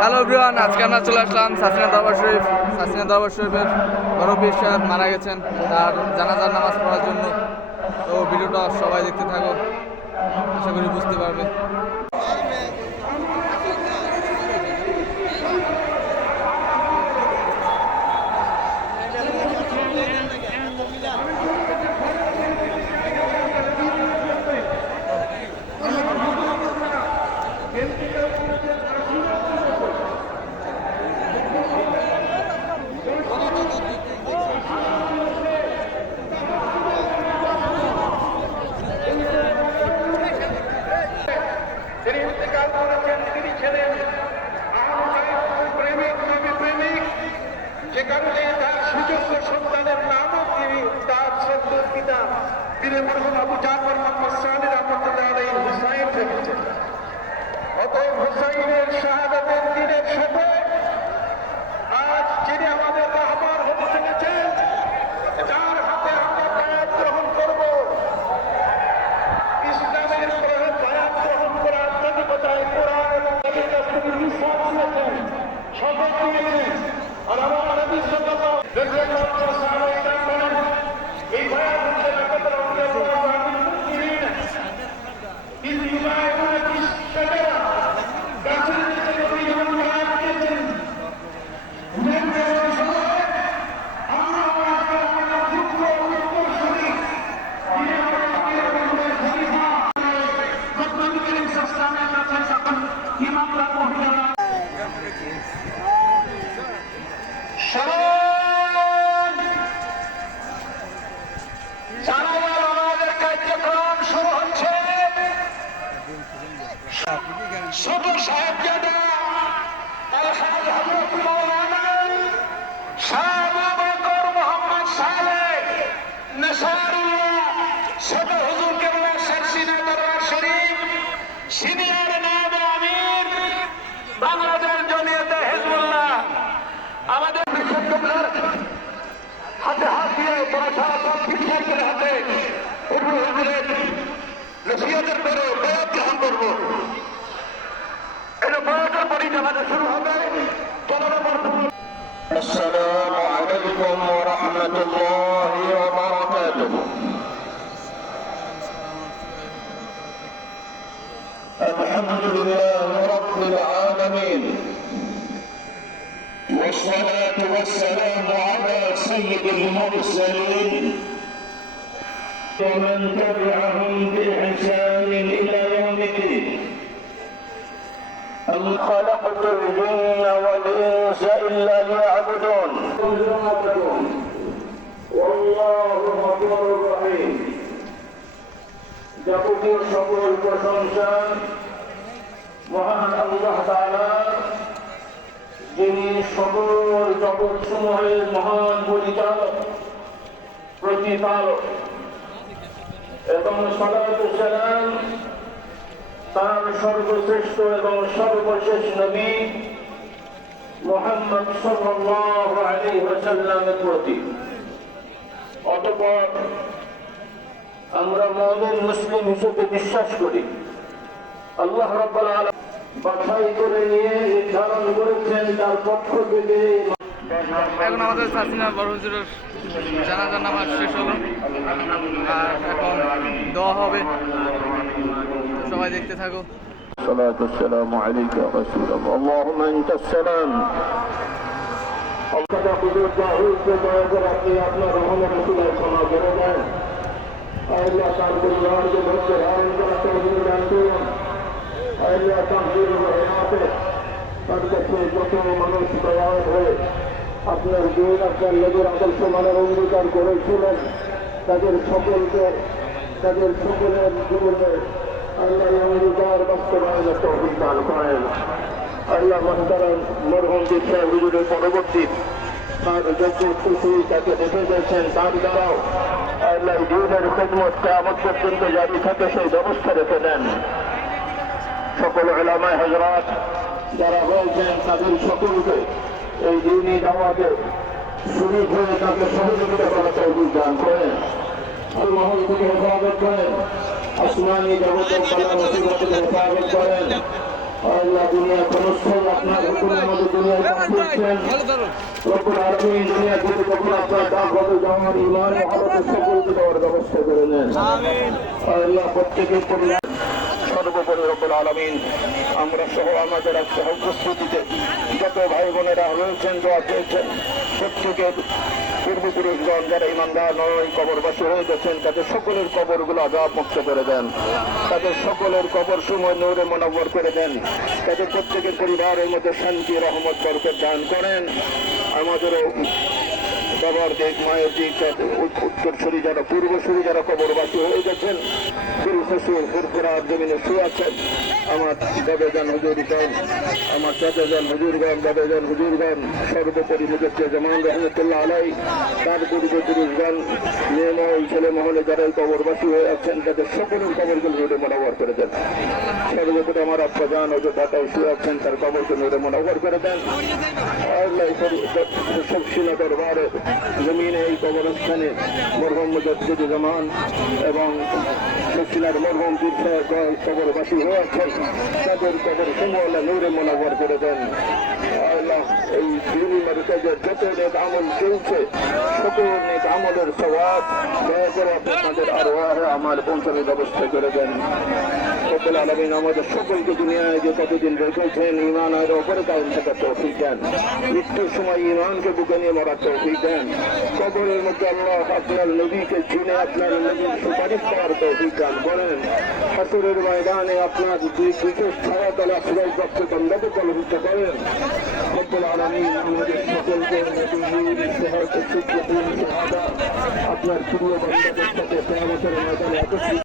Hello Brian আজকে আমরা চলে আসলাম সাসিনা দরবার শরীফ। সাসিনা দরবার শরীফের বড়পীর সাহেব মারা গেছেন তার জানাজার নামাজ পড়ার জন্য। তো ভিডিওটা সবাই দেখতে থাকো। আশা করি বুঝতে পারবে তিনি ইন্তেকাল করেছেন তিনি ছিলেন আহমদ প্রেমিক নবী প্রেমিক যে কারণে তার সুযোগ্য সন্তানের নামও তিনি তার সদ্য পিতা তিনি মরহুম আবু জাফর মোহাম্মদ সানি রহমতুল্লাহ আলাই হুসাইন রেখেছেন। অতএব হুসাইনের শাহাদাতের দিনের সাথে আজ যিনি আমাদের রাহবার হতে চলেছেন, যার হাতে আমরা বায়াত গ্রহণ করব, ইসলামের বায়াত গ্রহণ করার প্রতিপদায় কোরআন এবং নবীর রাসূলের দিয়েছেন শপথ দিয়েছেন আর আমার নবী সাল্লাল্লাহু আলাইহি ওয়াসাল্লাম হাত দিয়ে তোরা সারা সব শিক্ষকের হাতে হুজুর হুজুরের নসিহতের করে বয়াত গ্রহণ করবো এটা বয়াতের পরিচালনা শুরু হবে পনেরো নম্বর السلام عليكم ورحمة الله وبركاته الحمد لله رب العالمين والصلاة والسلام على سيد المرسلين ومن تبعهم بإحسان إلى يوم الدين أم خلقت الجن والإنس إلا ليعبدون والله غفور رحيم যাবতীয় সকল প্রশংসা মহান আল্লাহ তাআলা যিনি সকল জগৎ সমূহের মহান পরিচালক প্রতিপালক এবং সালাম তার সর্বশ্রেষ্ঠ এবং সর্বশেষ নবী মোহাম্মদ সাল্লাল্লাহু আলাইহি ওয়াসাল্লামের প্রতি। অতঃপর আমরা মুমিন মুসলিম হিসেবে বিশ্বাস করি। আল্লাহ রাব্বুল বাছাই করে নিয়ে নির্ধারণ করেছেন তার পক্ষ থেকে এখন আমাদের সাসিনা বড় হুজুরের জানাজার নামাজ শেষ হলো আর এখন দোয়া হবে তো সবাই দেখতে থাকো الصلاة والسلام عليك يا رسول الله اللهم أنت السلام আপনার হুজুর জাহিদকে দয়া করে আপনি আপনার রহমান রসুলের ক্ষমা করে দেন আল্লাহ তার পরিবারকে ধৈর্য ধারণ করা তৌফিক দান করুন আল্লাহ তাহজির হায়াতে তার কাছে যত মানুষ দয়াল হয়ে আপনার দিন আপনার নদীর আদর্শ মানের অঙ্গীকার করেছিলেন। তাদের সকলকে, তাদের সকলের জীবনে আল্লাহ অঙ্গীকার বাস্তবায়নের তৌফিক দান করেন। আল্লাহ মহতারাম মরহুম দীক্ষা হুজুরের পরবর্তী তার যত খুশি তাকে দেখে গেছেন, তার দ্বারাও আল্লাহ দিনের খেদমত কেমন পর্যন্ত জারি থাকে, সেই ব্যবস্থা রেখে দেন। সকল এলামায় হজরত যারা হয়েছেন তাদের সকলকে এই দিনই দাওয়াতে শরীর হয়ে তাকে সহযোগিতা করা তৌফিক দান করেন। আল্লাহ থেকে হেফাজত করেন। আসমানি জগতের কলা মুসিবতের হেফাজত করেন। আল্লাহ দুনিয়া সমস্ত আপনার হুকুমের মধ্যে দুনিয়ায় পাঠিয়েছেন রব্বুল আলামিন দুনিয়া থেকে যখন আপনার দাম হবে জমার ইমান মহারতের সকলকে দেওয়ার ব্যবস্থা করে নেন। আল্লাহ প্রত্যেকের পরিবার সর্বোপরি রব্বুল আলমিন। আমরা সহ আমাদের সহ উপস্থিতিতে যত ভাই বোনেরা রয়েছেন, দোয়া চেয়েছেন, প্রত্যেকের পূর্বপুরুষগণ যারা ইমানদার নয়, কবরবাসী হয়ে গেছেন, তাদের সকলের কবরগুলো আজাব মুক্ত করে দেন। তাদের সকলের কবর সময় নূরে মনোবর করে দেন। তাদের প্রত্যেকের পরিবারের মধ্যে শান্তি, রহমত, বরকত দান করেন। আমাদেরও বাবার দিক মায়ের উত- উত্তরসূরি যারা পূর্বসূরি যারা কবরবাসী হয়ে গেছেন। গুরু শ্বশুর ফুরফুরার জমিনে শুয়ে আছেন। আমার দাদাজান হুজুরগণ, আমার চাচাজান হুজুরগণ, দাদাজান হুজুরগণ, সর্বোপরি মুজস্তে জামান রহমতুল্লাহ আলাই, তার পূর্বপুরুষগণ মেয়েমহল ছেলে মহলে যারা কবরবাসী হয়ে আছেন, তাদের সকলের কবরগুলো নোটে মনোবর করে দেন। সর্বোপরি আমার আব্বা জান ওদের ঢাকায় শুয়ে আছেন, তার কবরকে নোটে মনোবর করে দেন। আল্লাহ সব সিনা দরবারে জমিনে এই কবরস্থানে মরহম মুজাদ্দিদ জামান এবং সচিলার মরহম কবরবাসী আছেন তাদের কবর সমূহ নূরে মনোবর করে দেন। আল্লাহ এই দিনী মার্কাজের যত নেক আমল চলছে সকল নেক আমলের স্বভাব দয়া করে আপনি তাদের আরও আমার পৌঁছানোর ব্যবস্থা করে দেন। রব্বুল আলমিন আমাদের সকলকে দুনিয়ায় যে কতদিন রেখেছেন ইমান আর ওপরে কায়ন থাকার তৌফিক দেন। মৃত্যুর সময় ইমানকে বুকে নিয়ে মরার তৌফিক দেন। কবরের মধ্যে আল্লাহ আপনার নবীকে চিনে, আপনার নবীর সুপারিশ করার তৌফিক দান করেন। হাসুরের ময়দানে আপনার বিশেষ ছায়া তলা সুরাই প্রাপ্ত বন্ধকে কলহিত করেন। রব্বুল আলমিন আমাদের সকলকে আপনার প্রিয় বন্ধকের সাথে কেয়ামতের ময়দানে একত্রিত